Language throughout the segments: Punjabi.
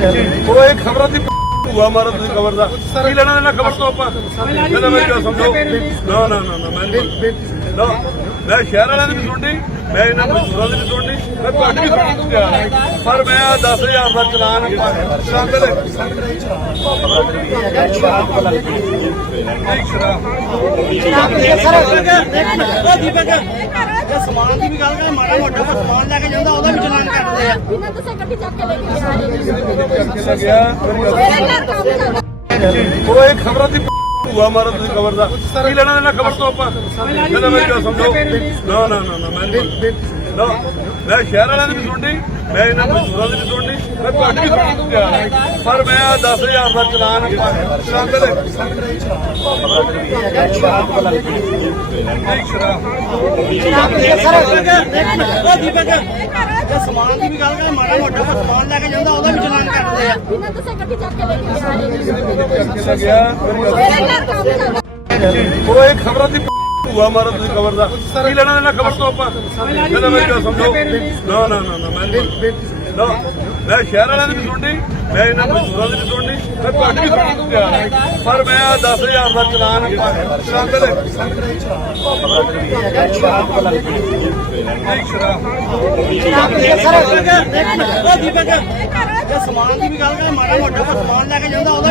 ਉਹ ਇਹ ਖਬਰਾਂ ਦੀ ਭੂਆ ਮਾਰੋ ਤੁਸੀਂ ਖਬਰ ਦਾ। ਕੀ ਲੈਣਾ ਦੇਣਾ ਖਬਰ ਤੋਂ ਆਪਾਂ? ਕਹਿੰਦਾ ਮੈਂ ਕਿਉਂ ਸਮਝੋ? ਨਾ ਨਾ ਨਾ ਨਾ, ਮੈਂ ਨਾ, ਮੈਂ ਸ਼ਹਿਰ ਵਾਲਿਆਂ ਦੀ ਵੀ ਸੁਣਨੀ ਮੈਂ ਇਹਨਾਂ ਮਜ਼ਦੂਰਾਂ ਦੀ ਵੀ ਸੁਣਨੀ ਮੈਂ ਤੁਹਾਡੀ ਵੀ ਸੁਣਨ ਪਰ ਮੈਂ ਆਹ 10000 ਦਾ ਚਲਾਨ ਚਲਾਨ ਦੇ ਸਮਾਨ ਦੀ ਵੀ ਗੱਲ ਕਰੇ ਮਾੜਾ ਮੋਟਾ ਸਮਾਨ ਲੈ ਕੇ ਜਾਂਦਾ ਉਹਦਾ ਵੀ ਚਲਾਨ ਕੱਟਦੇ ਆ ਬਿਨਾਂ ਦੱਸੇ ਗੱਡੀ ਚੱਕ ਕੇ ਲੈ ਕੇ ਜਾ ਰਹੇ ਨੇ ਕਿੱਥੇ ਗਿਆ ਮੇਰੇ ਘਰ ਕੰਮ ਚੱਲਦਾ ਉਹ ਇਹ ਖਬਰਾਂ ਦੀ ਭੂਆ ਮਾਰੋ ਤੁਸੀਂ ਖਬਰ ਦਾ ਕੀ ਲੈਣਾ ਦੇਣਾ ਖਬਰ ਤੋਂ ਆਪਾਂ ਮੈਂ ਸਮਝੋ। ਨਾ ਨਾ ਨਾ ਮੈਂ ਮੈਂ ਸ਼ਹਿਰ ਵਾਲਿਆਂ ਦੀ ਵੀ ਸੁਣਨੀ ਮੈਂ ਇਹਨਾਂ ਮਜ਼ਦੂਰਾਂ ਦੀ ਵੀ ਸੁਣਨੀ ਮੈਂ ਤੁਹਾਡੀ ਵੀ ਸੁਣਨ। ਪਰ ਮੈਂ ਆਹ 10000 ਦਾ ਚਲਾਨ ਚਲਾਨ ਦੇ ਸਮਾਨ ਦੀ ਵੀ ਗੱਲ ਕਰੇ ਮਾੜਾ ਮੋਟਾ ਸਮਾਨ ਲੈ ਕੇ ਜਾਂਦਾ ਉਹਦਾ ਵੀ ਚਲਾਨ ਕੱਟਦੇ ਆ ਚੱਕ ਕੇ ਲੈ ਕੇ ਰਹੇ ਨੇ ਉਹ ਇਹ ਖਬਰਾਂ ਦੀ ਭੂਆ ਮਾਰੋ ਤੁਸੀਂ ਖਬਰ ਦਾ ਕੀ ਲੈਣਾ ਦੇਣਾ ਖਬਰ ਤੋਂ ਆਪਾਂ? ਕਹਿੰਦਾ ਮੈਂ ਕਿਉਂ ਸਮਝੋ। ਨਾ ਨਾ ਨਾ ਨਾ, ਮੈਂ ਨਾ, ਮੈਂ ਸ਼ਹਿਰ ਵਾਲਿਆਂ ਦੀ ਵੀ ਸੁਣਨੀ ਮੈਂ ਇਹਨਾਂ ਮਜ਼ਦੂਰਾਂ ਦੀ ਵੀ ਸੁਣਨੀ ਮੈਂ ਤੁਹਾਡੀ ਵੀ ਸੁਣਨ ਪਰ ਮੈਂ ਆਹ 10000 ਦਾ ਚਲਾਨ ਚਲਾਨ ਦੇ ਸਮਾਨ ਦੀ ਵੀ ਗੱਲ ਕਰੇ, ਮਾੜਾ ਮੋਟਾ ਸਮਾਨ ਲੈ ਕੇ ਜਾਂਦਾ, ਉਹਦਾ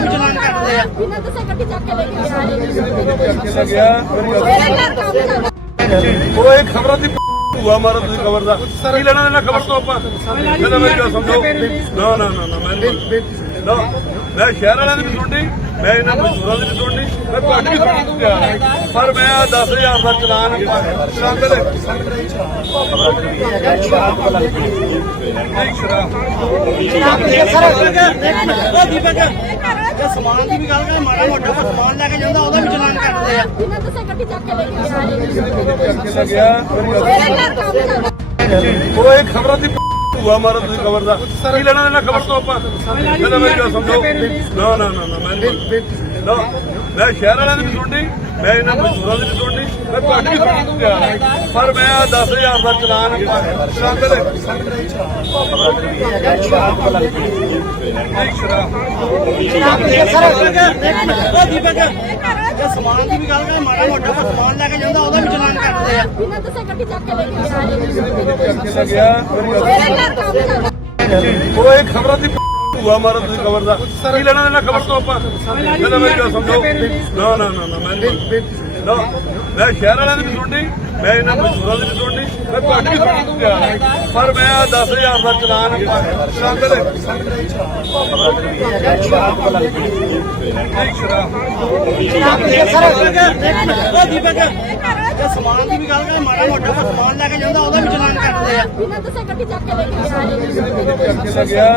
ਬਿਨਾਂ ਦੱਸੇ ਗੱਡੀ ਚੱਕ ਕੇ ਲੈ ਕੇ ਗਿਆ ਚੱਲਦਾ। ਉਹ ਇਹ ਖਬਰਾਂ ਦੀ ਭੂਆ ਮਾਰੋ ਤੁਸੀਂ ਖਬਰ ਦਾ। ਕੀ ਲੈਣਾ ਦੇਣਾ ਖਬਰ ਤੋਂ ਆਪਾਂ? ਕਹਿੰਦਾ ਮੈਂ ਕਿਉਂ ਸਮਝੋ? ਨਾ ਨਾ ਨਾ ਨਾ ਮੈਂ ਨਹੀਂ ਨਾ ਮੈਂ ਸ਼ਹਿਰ ਵਾਲਿਆਂ ਦੀ ਵੀ ਸੁਣਨੀ ਮੈਂ ਇਹਨਾਂ ਮਜ਼ਦੂਰਾਂ ਦੀ ਵੀ ਸੁਣਨੀ ਮੈਂ ਤੁਹਾਡੀ ਵੀ ਸੁਣਨ ਤਿਆਰ ਹਾਂ। ਪਰ ਮੈਂ ਆਹ 10000 ਦਾ ਚਲਾਨ ਚਲਾਨ ਦੇ ਨਹੀਂ ਸ਼ਰਾਬ ਸਮਾਨ ਦੀ ਵੀ ਗੱਲ ਕਰੇ ਮਾੜਾ ਮੋਟਾ ਸਮਾਨ ਲੈ ਕੇ ਜਾਂਦਾ ਉਹਦਾ ਵੀ ਚਲਾਨ ਕੱਟਦੇ ਆ। ਬਿਨਾਂ ਦੱਸੇ ਗੱਡੀ ਚੱਕ ਕੇ ਲੈ ਕੇ ਜਾ ਰਹੇ ਮੇਰੇ ਉਹ ਇਹ ਖਬਰਾਂ ਦੀ ਭੂਆ ਮਾਰੋ ਤੁਸੀਂ ਖਬਰ ਦਾ। ਕੀ ਲੈਣਾ ਦੇਣਾ ਖਬਰ ਤੋਂ ਆਪਾਂ? ਕਹਿੰਦਾ ਮੈਂ ਕਿਉਂ ਸਮਝੋ? ਨਾ ਨਾ ਨਾ ਨਾ ਮੈਂ ਨਾ ਮੈਂ ਸ਼ਹਿਰ ਵਾਲਿਆਂ ਦੀ ਵੀ ਸੁਣਨੀ ਮੈਂ ਇਹਨਾਂ ਮਜ਼ਦੂਰਾਂ ਦੀ ਵੀ ਸੁਣਨੀ ਮੈਂ ਤੁਹਾਡੀ ਵੀ ਤਿਆਰ ਹਾਂ। ਪਰ ਮੈਂ ਆਹ 10000 ਦਾ ਚਲਾਨ ਚਲਾਨ ਦੇ ਸਮਾਨ ਦੀ ਵੀ ਗੱਲ ਕਰੇ ਮਾੜਾ ਮੋਟਾ ਸਮਾਨ ਲੈ ਕੇ ਜਾਂਦਾ ਉਹਦਾ ਵੀ ਚਲਾਨ ਕੱਟਦੇ ਆ ਬਿਨਾਂ ਦੱਸੇ ਗੱਡੀ ਚੱਕ ਕੇ ਲੈ ਕੇ ਜਾ ਉਹ ਇਹ ਖਬਰਾਂ ਦੀ ਭੂਆ ਮਾਰੋ ਤੁਸੀਂ ਖਬਰ ਦਾ। ਕੀ ਲੈਣਾ ਦੇਣਾ ਖਬਰ ਤੋਂ ਆਪਾਂ? ਕਹਿੰਦਾ ਮੈਂ ਸਮਝੋ। ਨਾ ਨਾ ਨਾ ਨਾ, ਮੈਂ ਮੈਂ ਸ਼ਹਿਰ ਵਾਲਿਆਂ ਦੀ ਵੀ ਸੁਣਨੀ ਮੈਂ ਇਹਨਾਂ ਮਜ਼ਦੂਰਾਂ ਦੀ ਵੀ ਸੁਣਨੀ ਮੈਂ ਤੁਹਾਡੀ ਵੀ ਸੁਣਨ ਹਾਂ। ਪਰ ਮੈਂ ਆਹ 10000 ਦਾ ਚਲਾਨ ਚਲਾਨ ਦੇ ਸਮਾਨ ਦੀ ਵੀ ਗੱਲ ਕਰੇ ਮਾੜਾ ਮੋਟਾ ਸਮਾਨ ਲੈ ਕੇ ਜਾਂਦਾ ਉਹਦਾ ਵੀ ਚਲਾਨ ਕੱਟਦੇ ਆ ਬਿਨਾਂ ਦੱਸੇ ਗੱਡੀ ਚੱਕ ਕੇ ਲੈ ਕੇ ਕਿੱਥੇ ਗਿਆ